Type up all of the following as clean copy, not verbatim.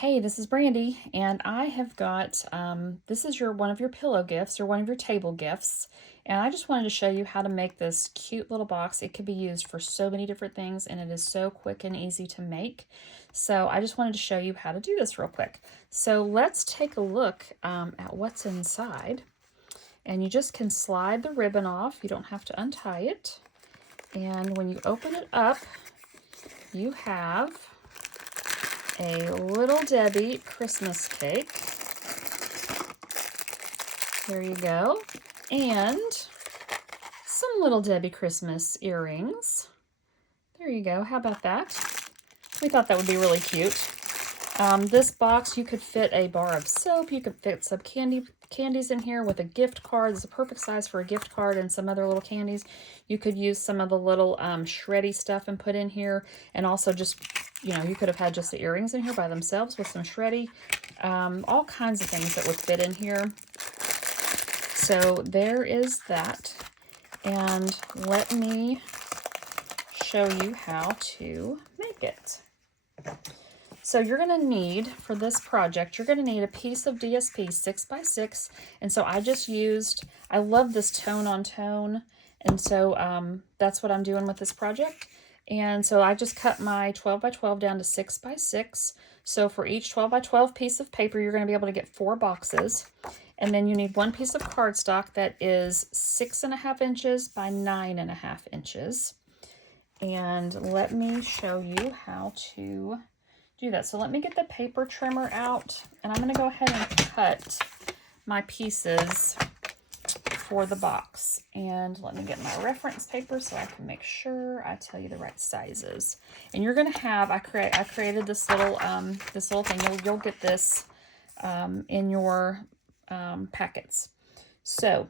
Hey, this is Brandy, and I have got, this is one of your pillow gifts or one of your table gifts, and I just wanted to show you how to make this cute little box. It could be used for so many different things, and it is so quick and easy to make. So I just wanted to show you how to do this real quick. So let's take a look at what's inside, and you just can slide the ribbon off. You don't have to untie it, and when you open it up, you have a Little Debbie Christmas cake. There you go. And some Little Debbie Christmas earrings. There you go. How about that? We thought that would be really cute. This box, you could fit a bar of soap. You could fit some candies in here with a gift card. It's a perfect size for a gift card and some other little candies. You could use some of the little shreddy stuff and put in here. And also just, you could have had just the earrings in here by themselves with some shreddy. All kinds of things that would fit in here. So there is that. And let me show you how to make it. So you're going to need, for this project, you're going to need a piece of DSP 6x6. And so I love this tone on tone. And so that's what I'm doing with this project. And so I just cut my 12x12 down to 6x6. So for each 12x12 piece of paper, you're going to be able to get 4 boxes. And then you need one piece of cardstock that is 6.5 inches by 9.5 inches. And let me show you how to do that. So let me get the paper trimmer out, and I'm going to go ahead and cut my pieces for the box. And let me get my reference paper so I can make sure I tell you the right sizes. And you're going to have, I created this little thing. You'll get this in your packets. So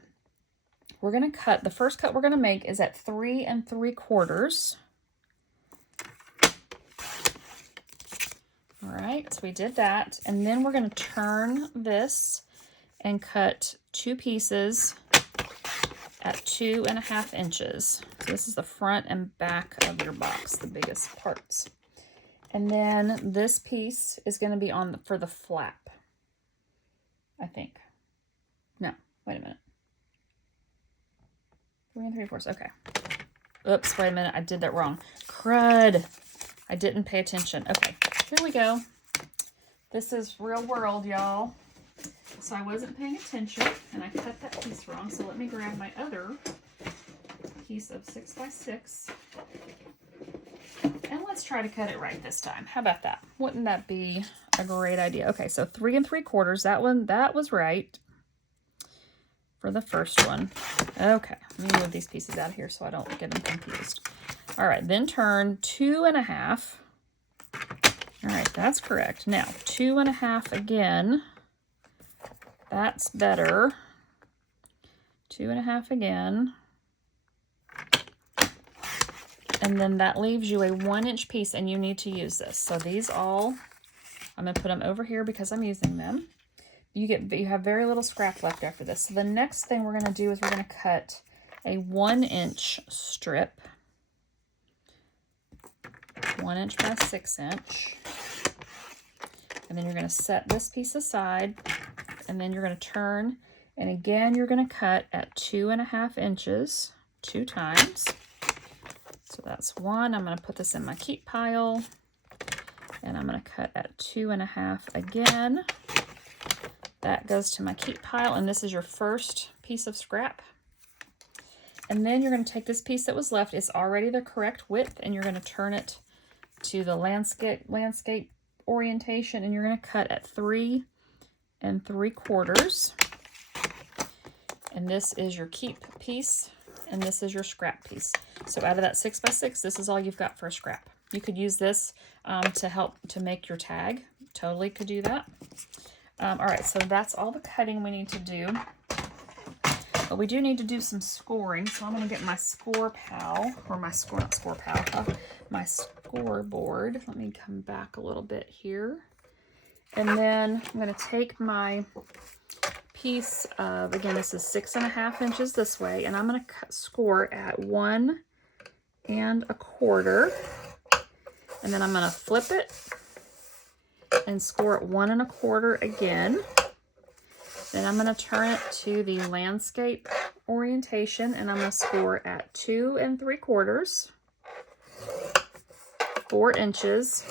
we're going to cut, the first cut we're going to make is at 3 3/4. All right, so we did that. And then we're going to turn this and cut 2 pieces at 2.5 inches. So this is the front and back of your box, the biggest parts. And then this piece is going to be on for the flap, I think. No, wait a minute. 3 3/4, okay. Oops, wait a minute, I did that wrong. Crud, I didn't pay attention. Okay, here we go. This is real world, y'all. So I wasn't paying attention, and I cut that piece wrong. So let me grab my other piece of 6x6. And let's try to cut it right this time. How about that? Wouldn't that be a great idea? Okay, so 3 3/4. That was right for the first one. Okay, let me move these pieces out of here so I don't get them confused. All right, then turn 2.5. All right, that's correct. Now, 2.5 again. That's better. 2.5 again. And then that leaves you a 1-inch piece, and you need to use this. So these all, I'm going to put them over here because I'm using them. You have very little scrap left after this. So the next thing we're going to do is we're going to cut a 1-inch strip. 1 inch by 6 inch. And then you're going to set this piece aside, and then you're going to turn, and again you're going to cut at 2.5 inches 2 times. So that's 1. I'm going to put this in my keep pile, and I'm going to cut at 2.5 again. That goes to my keep pile, and this is your first piece of scrap. And then you're going to take this piece that was left, it's already the correct width, and you're going to turn it to the landscape orientation, and you're going to cut at 3 3/4. And this is your keep piece, and this is your scrap piece. So out of that 6x6, this is all you've got for a scrap. You could use this to help to make your tag. Totally could do that. All right, so that's all the cutting we need to do. But we do need to do some scoring, so I'm going to get my score pal, or my my scoreboard. Let me come back a little bit here. And then I'm going to take my piece of, again, this is 6.5 inches this way, and I'm going to score at 1 1/4. And then I'm going to flip it and score at 1 1/4 again. Then I'm going to turn it to the landscape orientation, and I'm going to score at 2 3/4, 4 inches,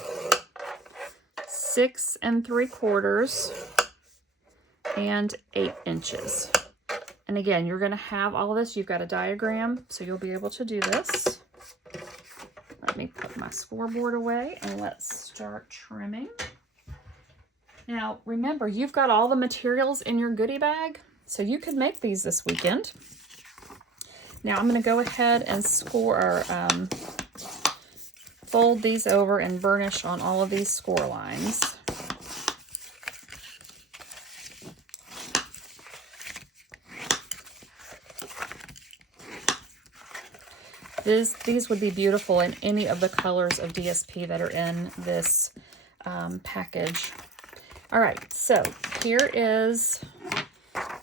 6 3/4, and 8 inches. And again, you're going to have all of this. You've got a diagram, so you'll be able to do this. Let me put my scoreboard away and let's start trimming. Now, remember, you've got all the materials in your goodie bag, so you could make these this weekend. Now, I'm going to go ahead and fold these over and burnish on all of these score lines. These would be beautiful in any of the colors of DSP that are in this package. All right, so here is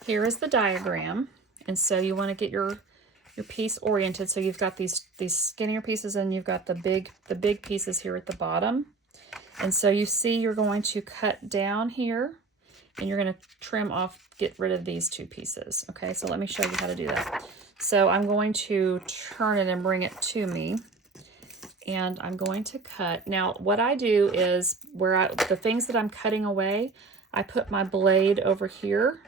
the diagram, and so you want to get your piece oriented. So you've got these skinnier pieces, and you've got the big pieces here at the bottom. And so you see you're going to cut down here, and you're going to trim off, get rid of these 2 pieces. Okay, so let me show you how to do that. So I'm going to turn it and bring it to me, and I'm going to cut. Now, what I do is the things that I'm cutting away, I put my blade over here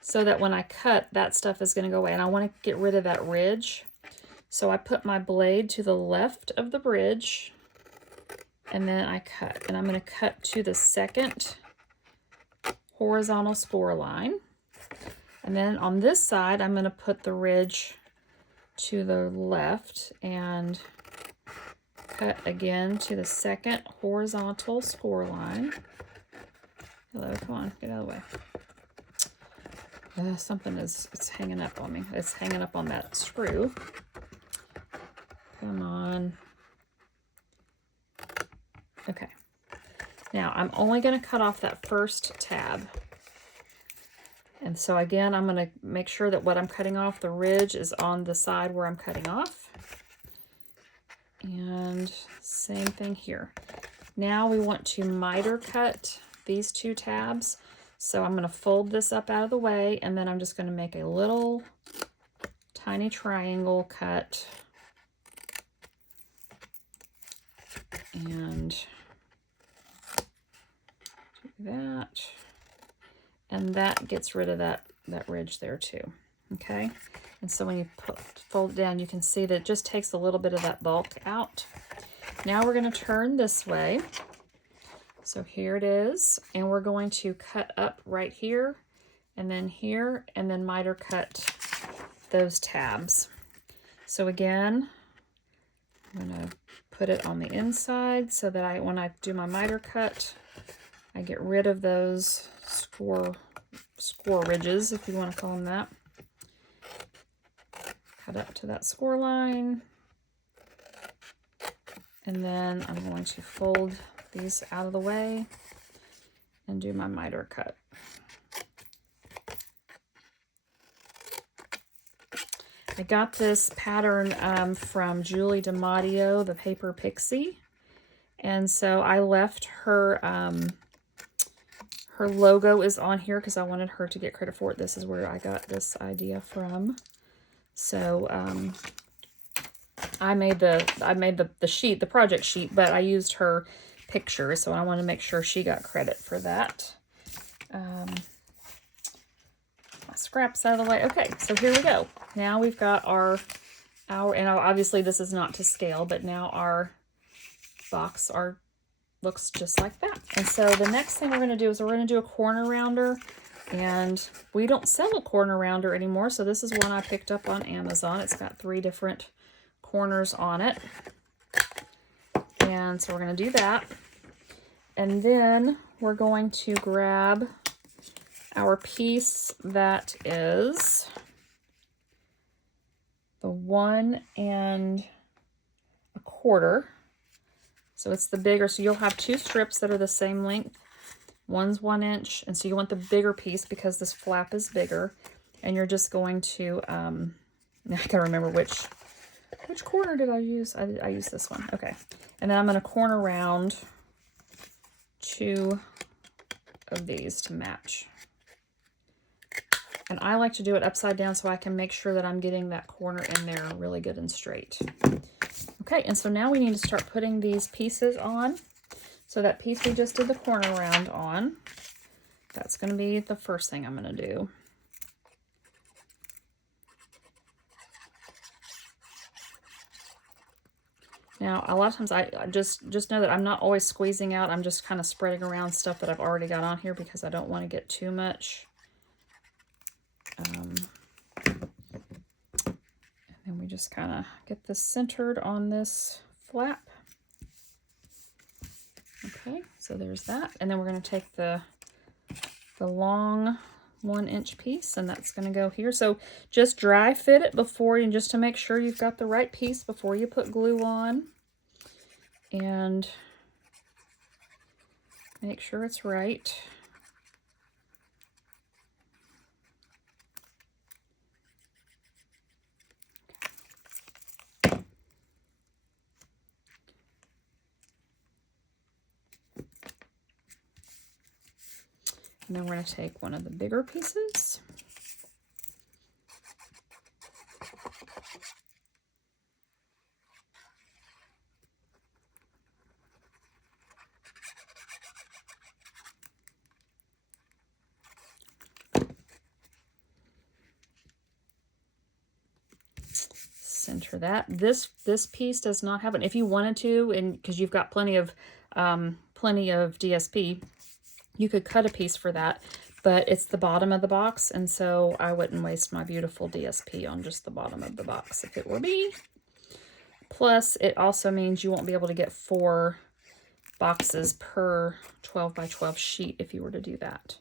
so that when I cut, that stuff is going to go away. And I want to get rid of that ridge. So I put my blade to the left of the bridge, and then I cut. And I'm going to cut to the second horizontal score line. And then on this side, I'm going to put the ridge to the left and cut again to the second horizontal score line. Hello, come on, get out of the way. It's hanging up on me. It's hanging up on that screw. Come on. Okay. Now, I'm only going to cut off that first tab. And so again, I'm going to make sure that what I'm cutting off, the ridge is on the side where I'm cutting off. And same thing here. Now we want to miter cut these 2 tabs. So I'm going to fold this up out of the way, and then I'm just going to make a little tiny triangle cut. And do that. And that gets rid of that ridge there too, okay? And so when you fold it down, you can see that it just takes a little bit of that bulk out. Now we're going to turn this way. So here it is, and we're going to cut up right here, and then miter cut those tabs. So again, I'm going to put it on the inside so that when I do my miter cut, I get rid of those score ridges, if you want to call them that. Cut up to that score line, and then I'm going to fold these out of the way and do my miter cut. I got this pattern from Julie DiMatteo, the Paper Pixie, and so I left her her logo is on here because I wanted her to get credit for it. This is where I got this idea from. So I made the sheet, the project sheet, but I used her picture, so I want to make sure she got credit for that. My scraps out of the way. Okay, so here we go. Now we've got our and obviously this is not to scale, but now our box looks just like that. And so the next thing we're going to do is we're going to do a corner rounder, and we don't sell a corner rounder anymore, so this is one I picked up on Amazon. It's got 3 different corners on it, and so we're going to do that. And then we're going to grab our piece that is the 1 1/4. So it's the bigger, so you'll have 2 strips that are the same length. One's 1 inch, and so you want the bigger piece because this flap is bigger. And you're just going to, now I gotta remember which corner did I use? I used this one, okay. And then I'm gonna corner round to of these to match. And I like to do it upside down so I can make sure that I'm getting that corner in there really good and straight. Okay, and so now we need to start putting these pieces on. So that piece we just did the corner round on, that's going to be the first thing I'm going to do. Now, a lot of times I just know that I'm not always squeezing out. I'm just kind of spreading around stuff that I've already got on here because I don't want to get too much. And then we just kind of get this centered on this flap. Okay, so there's that. And then we're going to take the long 1-inch piece, and that's going to go here. So just dry fit it before, and just to make sure you've got the right piece before you put glue on. And make sure it's right. And then we're going to take one of the bigger pieces. Center that. This piece does not have it. If you wanted to, and because you've got plenty of DSP, you could cut a piece for that, but it's the bottom of the box, and so I wouldn't waste my beautiful DSP on just the bottom of the box if it were me. Plus, it also means you won't be able to get 4 boxes per 12 by 12 sheet if you were to do that.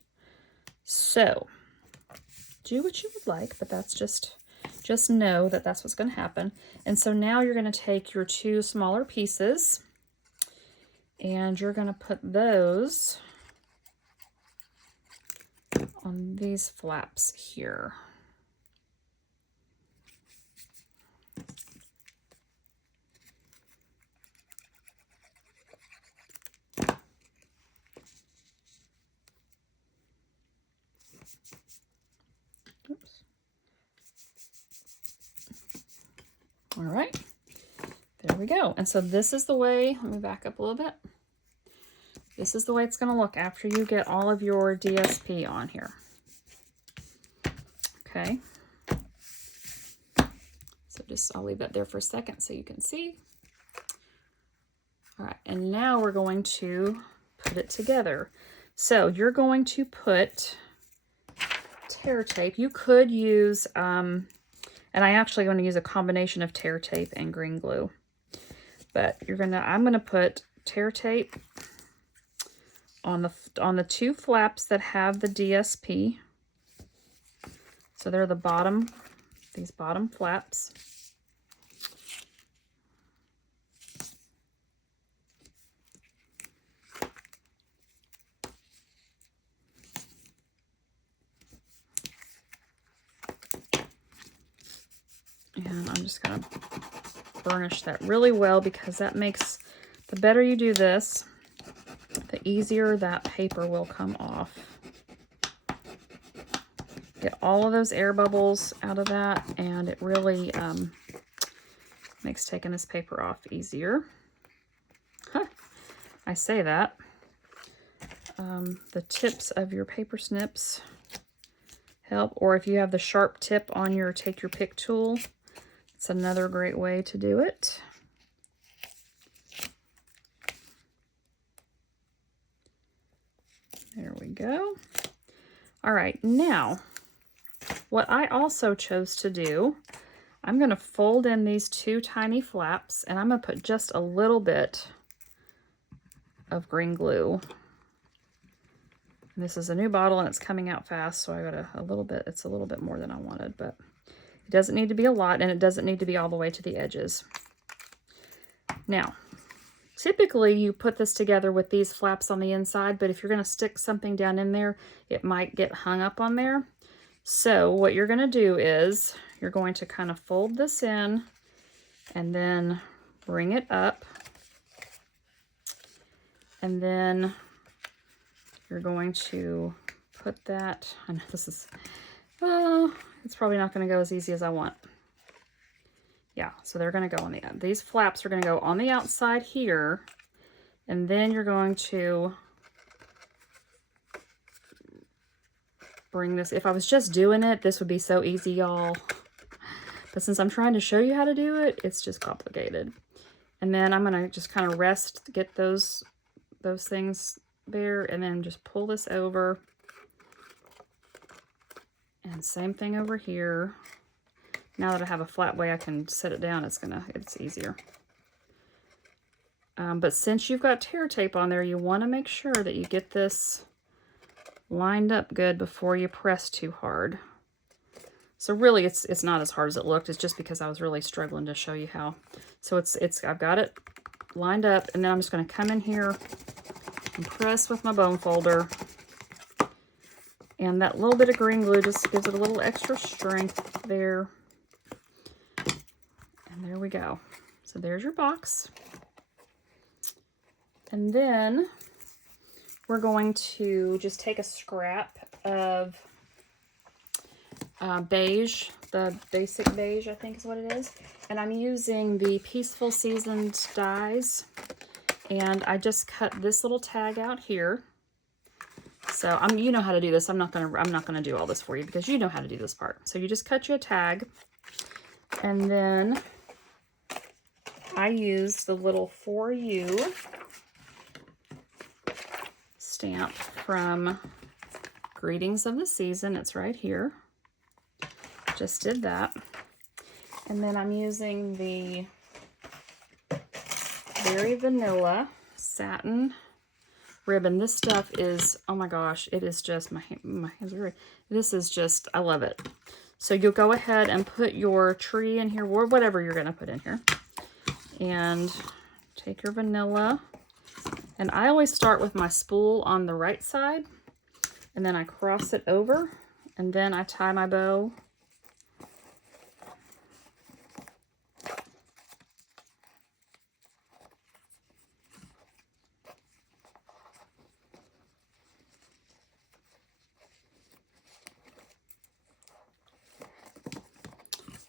So, do what you would like, but that's just know that that's what's going to happen. And so now you're going to take your 2 smaller pieces, and you're going to put those on these flaps here. Oops. All right, there we go. And so this is the way, let me back up a little bit. This is the way it's going to look after you get all of your DSP on here. Okay. So I'll leave that there for a second so you can see. All right, and now we're going to put it together. So you're going to put tear tape. You could use, and I actually going to use a combination of tear tape and green glue. But I'm gonna put tear tape on the 2 flaps that have the DSP. So they're the bottom, these bottom flaps. And I'm just gonna burnish that really well, because that makes, the better you do this, the easier that paper will come off. Get all of those air bubbles out of that, and it really makes taking this paper off easier. Huh. I say that. The tips of your paper snips help, or if you have the sharp tip on your take your pick tool, it's another great way to do it. There we go. All right, now what I also chose to do, I'm going to fold in these 2 tiny flaps, and I'm going to put just a little bit of green glue. And this is a new bottle and it's coming out fast, so I got a little bit, it's a little bit more than I wanted, but it doesn't need to be a lot, and it doesn't need to be all the way to the edges. Now, typically you put this together with these flaps on the inside, but if you're going to stick something down in there, it might get hung up on there. So what you're going to do is you're going to kind of fold this in and then bring it up, and then you're going to put that, I know this is, it's probably not going to go as easy as I want. Yeah, so they're going to go on the, these flaps are going to go on the outside here, and then you're going to bring this, if I was just doing it, this would be so easy, y'all. But since I'm trying to show you how to do it, it's just complicated. And then I'm going to just kind of get those things there, and then just pull this over. And same thing over here. Now that I have a flat way I can set it down, it's easier. But since you've got tear tape on there, you want to make sure that you get this lined up good before you press too hard. So really it's not as hard as it looked. It's just because I was really struggling to show you how. So I've got it lined up, and then I'm just going to come in here and press with my bone folder. And that little bit of green glue just gives it a little extra strength there. And there we go. So there's your box. And then we're going to just take a scrap of beige, the basic beige, I think is what it is. And I'm using the Peaceful Seasoned dies. And I just cut this little tag out here. So you know how to do this. I'm not gonna do all this for you because you know how to do this part. So you just cut you a tag, and then I use the little For You stamp from Greetings of the Season. It's right here. Just did that. And then I'm using the Very Vanilla satin ribbon. This stuff is, oh my gosh, it is just, my hands are, this is just, I love it. So you'll go ahead and put your tree in here, or whatever you're going to put in here. And take your vanilla. And I always start with my spool on the right side, and then I cross it over, and then I tie my bow.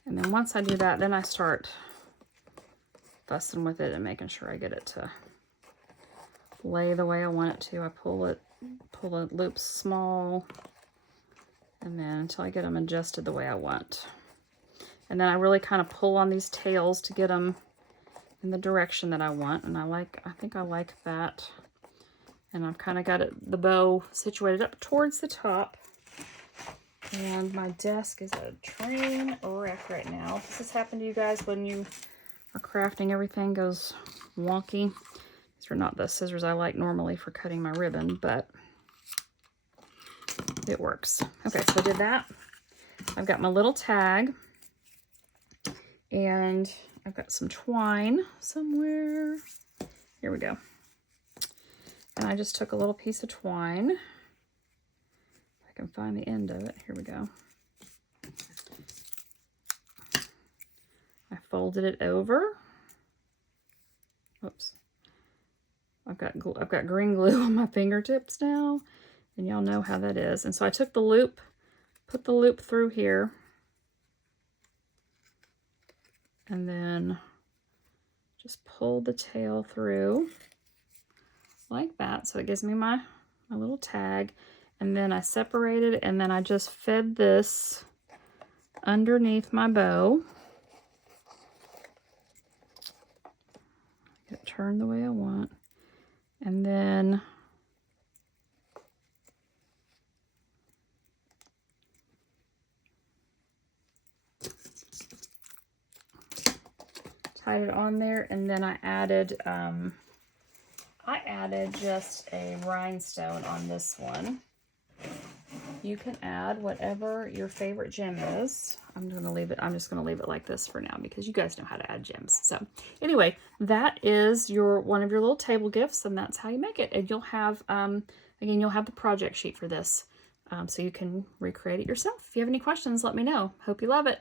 And then once I do that, then I start fussing with it and making sure I get it to lay the way I want it to. I pull the loops small, and then until I get them adjusted the way I want. And then I really kind of pull on these tails to get them in the direction that I want. And I think I like that. And I've kind of got the bow situated up towards the top. And my desk is a train wreck right now. Does this happen to you guys when you are crafting? Everything goes wonky. These are not the scissors I like normally for cutting my ribbon, but it works. Okay, so I did that. I've got my little tag, and I've got some twine somewhere. Here we go. And I just took a little piece of twine. I can find the end of it. Here we go. I folded it over. Oops. I've got green glue on my fingertips now, and y'all know how that is. And so I took the loop, put the loop through here, and then just pulled the tail through like that. So it gives me my little tag. And then I separated, and then I just fed this underneath my bow. Get it turned the way I want. And then tied it on there, and then I added just a rhinestone on this one. You can add whatever your favorite gem is. I'm just gonna leave it like this for now because you guys know how to add gems. So anyway, that is one of your little table gifts, and that's how you make it. And you'll have again, you'll have the project sheet for this, so you can recreate it yourself. If you have any questions, let me know. Hope you love it.